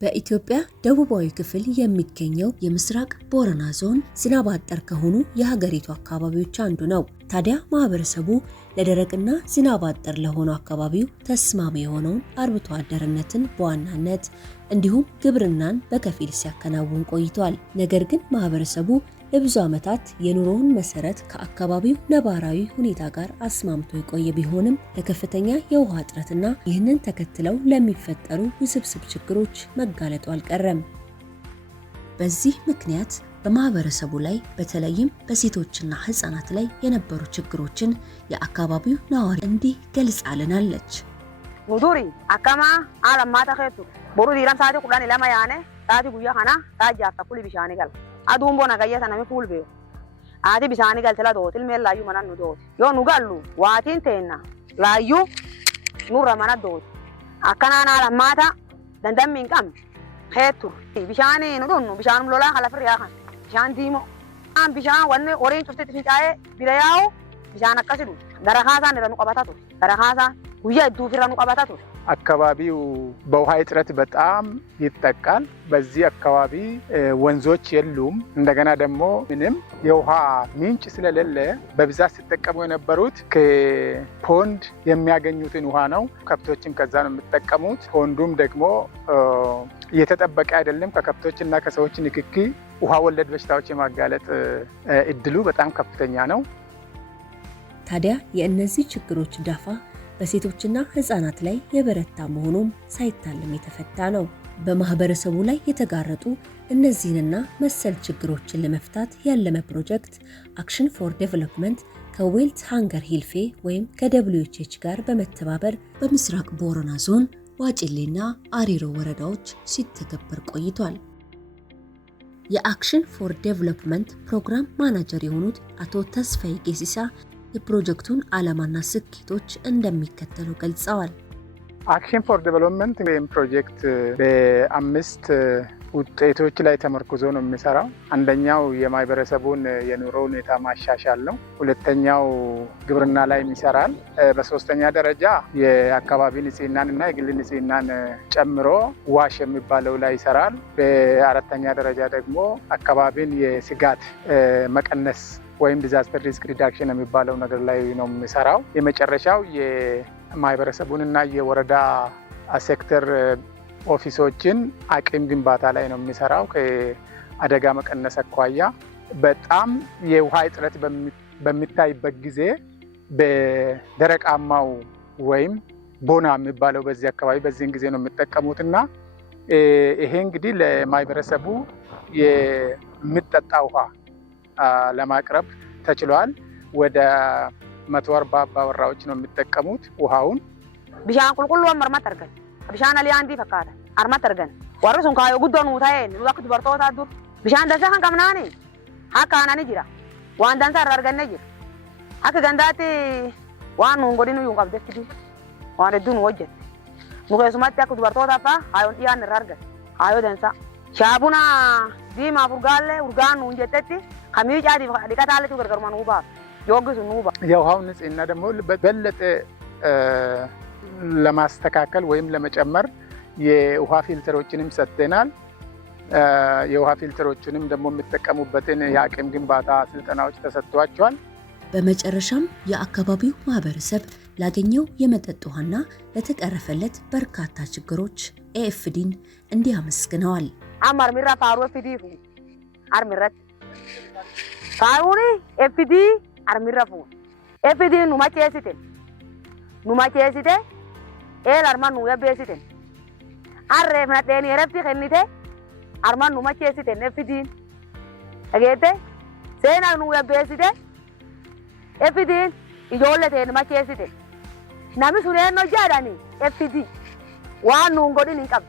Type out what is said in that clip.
በኢትዮጵያ ደቡባዊ ክፍል የሚገኘው የምስራቅ ቦረና ዞን ዝናብ አጠር ከሆኑ የሀገሪቱ አካባቢዎች አንዱ ነው። ታዲያ ማህበረሰቡ ለደረቅና ዝናብ አጠር ለሆነው አካባቢው ተስማሚ የሆነውን አርብቶ አደርነትን በዋናነት እንዲሁም ግብርናን በከፊል ሲያከናውን ቆይቷል። ነገር ግን ማህበረሰቡ ለብዙ ዓመታት የኑሮውን መሰረት ከአካባቢው ነባራዊ ሁኔታ ጋር አስማምቶ የቆየ ቢሆንም ለከፍተኛ የውሃ እጥረትና ይህንን ተከትለው ለሚፈጠሩ ውስብስብ ችግሮች መጋለጡ አልቀረም። በዚህ ምክንያት በማህበረሰቡ ላይ በተለይም በሴቶችና ህፃናት ላይ የነበሩ ችግሮችን የአካባቢው ነዋሪ እንዲህ ገልጻልናለች። ሙዱሪ አካማ አለማታ ኸቱ ቦሩ ዲራም ሳቲ ቁዳኒ ለማያኔ ሳቲ ጉያ ኻና ታጃታ ኩሊ ቢሻኒ ጋል አዱም ቦና ጋየታ ነሚ ፉል ቤ አዲ ቢሻኒ ጋል ተላ ዶት ኢልሜ ላዩ ማናን ኑ ዶት ዮ ኑ ጋሉ ዋቲን ቴና ላዩ ኑራ ማና ዶት አካናና አለማታ ደንደሚን ቀም ኸቱ ቢሻኒ ኑ ዶኑ ቢሻኑም ሎላ ኸላፍር ያኻን ቢሻን ዲሞ ቢሻን ወነ ኦሬንጅ ኡስቴት ፊንጫዬ ቢለያው ቢሻን አከሲዱ ደረኻሳን ረኑ ቀባታቱ ደረኻሳ ጉያ ዱፍራኑ ቀባታቱ አካባቢው በውሃ እጥረት በጣም ይጠቃል። በዚህ አካባቢ ወንዞች የሉም። እንደገና ደግሞ ምንም የውሃ ምንጭ ስለሌለ በብዛት ሲጠቀሙ የነበሩት ከፖንድ የሚያገኙትን ውሃ ነው። ከብቶችም ከዛ ነው የሚጠቀሙት። ፖንዱም ደግሞ እየተጠበቀ አይደለም። ከከብቶችና ከሰዎች ንክኪ ውሃ ወለድ በሽታዎች የማጋለጥ እድሉ በጣም ከፍተኛ ነው። ታዲያ የእነዚህ ችግሮች ዳፋ በሴቶችና ህፃናት ላይ የበረታ መሆኑም ሳይታለም የተፈታ ነው። በማህበረሰቡ ላይ የተጋረጡ እነዚህንና መሰል ችግሮችን ለመፍታት ያለመ ፕሮጀክት አክሽን ፎር ዴቨሎፕመንት ከዌልት ሃንገር ሂልፌ ወይም ከWHH ጋር በመተባበር በምስራቅ ቦረና ዞን ዋጭሌና አሪሮ ወረዳዎች ሲተገበር ቆይቷል። የአክሽን ፎር ዴቨሎፕመንት ፕሮግራም ማናጀር የሆኑት አቶ ተስፋዬ ጌሲሳ የፕሮጀክቱን ዓላማና ስኬቶች እንደሚከተለው ገልጸዋል። አክሽን ፎር ዴቨሎፕመንት ወይም ፕሮጀክት በአምስት ውጤቶች ላይ ተመርኩዞ ነው የሚሰራው። አንደኛው የማህበረሰቡን የኑሮ ሁኔታ ማሻሻል ነው። ሁለተኛው ግብርና ላይ ይሰራል። በሶስተኛ ደረጃ የአካባቢ ንጽህናን እና የግል ንጽህናን ጨምሮ ዋሽ የሚባለው ላይ ይሰራል። በአራተኛ ደረጃ ደግሞ አካባቢን የስጋት መቀነስ ወይም ዲዛስተር ሪስክ ሪዳክሽን የሚባለው ነገር ላይ ነው የሚሰራው። የመጨረሻው የማህበረሰቡንና የወረዳ ሴክተር ኦፊሶችን አቅም ግንባታ ላይ ነው የሚሰራው። ከአደጋ መቀነስ አኳያ በጣም የውሃ እጥረት በሚታይበት ጊዜ በደረቃማው ወይም ቦና የሚባለው በዚህ አካባቢ በዚህን ጊዜ ነው የሚጠቀሙትና ይሄ እንግዲህ ለማህበረሰቡ የሚጠጣ ውሃ ለማቅረብ ተችሏል። ወደ 140 አባወራዎች ነው የሚጠቀሙት ውሃውን። ቢሻን ቁልቁሉ ወመርማት አርገን ቢሻን አሊያንዲ ፈካታ አርማት አርገን ወርሱን ካዮ ጉዶኑ ታየን ወቅት በርቶታ ዱር ቢሻን ደሰን ከምናኔ ሀካናኒ ጅራ ዋን ዳንሳ አርገን ነጅ ሀክ ገንዳቲ ዋኑ እንጎዲኑ ይንቀብደስቲ ዋን ዱን ወጀት ሙከሱማት ያኩ በርቶታ ፋ አዮን ያን አርገን አዮ ደንሳ ሻቡና ዲማ ፉርጋለ ኡርጋኑ እንጀተቲ ከሚጫዲ ዲካታለቱ ገርገርማኑ ባ ዮግሱ ኑባ የውሃው ንጽህና ደግሞ በበለጠ ለማስተካከል ወይም ለመጨመር የውሃ ፊልተሮችንም ሰጥተናል። የውሃ ፊልተሮችንም ደግሞ የሚጠቀሙበትን የአቅም ግንባታ ስልጠናዎች ተሰጥቷቸዋል። በመጨረሻም የአካባቢው ማህበረሰብ ላገኘው የመጠጥ ውሃና ለተቀረፈለት በርካታ ችግሮች ኤኤፍዲን እንዲህ አመስግነዋል። አማር ሚራ ፋሩ ኤፍዲ ፉ አርሚረት ፋሩኒ ኤፍዲ አርሚራፉ ኤፍዲ ኑማቼሲቴ ኤል አርማኑ ያቤሲቴ አሬፍ ነጤኒ ረፍቲ ኸኒቴ አርማኑ ኑማቼሲቴ ኤፍዲ አጌቴ ሴና ኑ ያቤሲቴ ኤፍዲ ኢጆለቴ ኑማቼሲቴ ናሚ ሱኔኖ ጃዳኒ ኤፍዲ ዋኑ እንጎዲን እንቀብ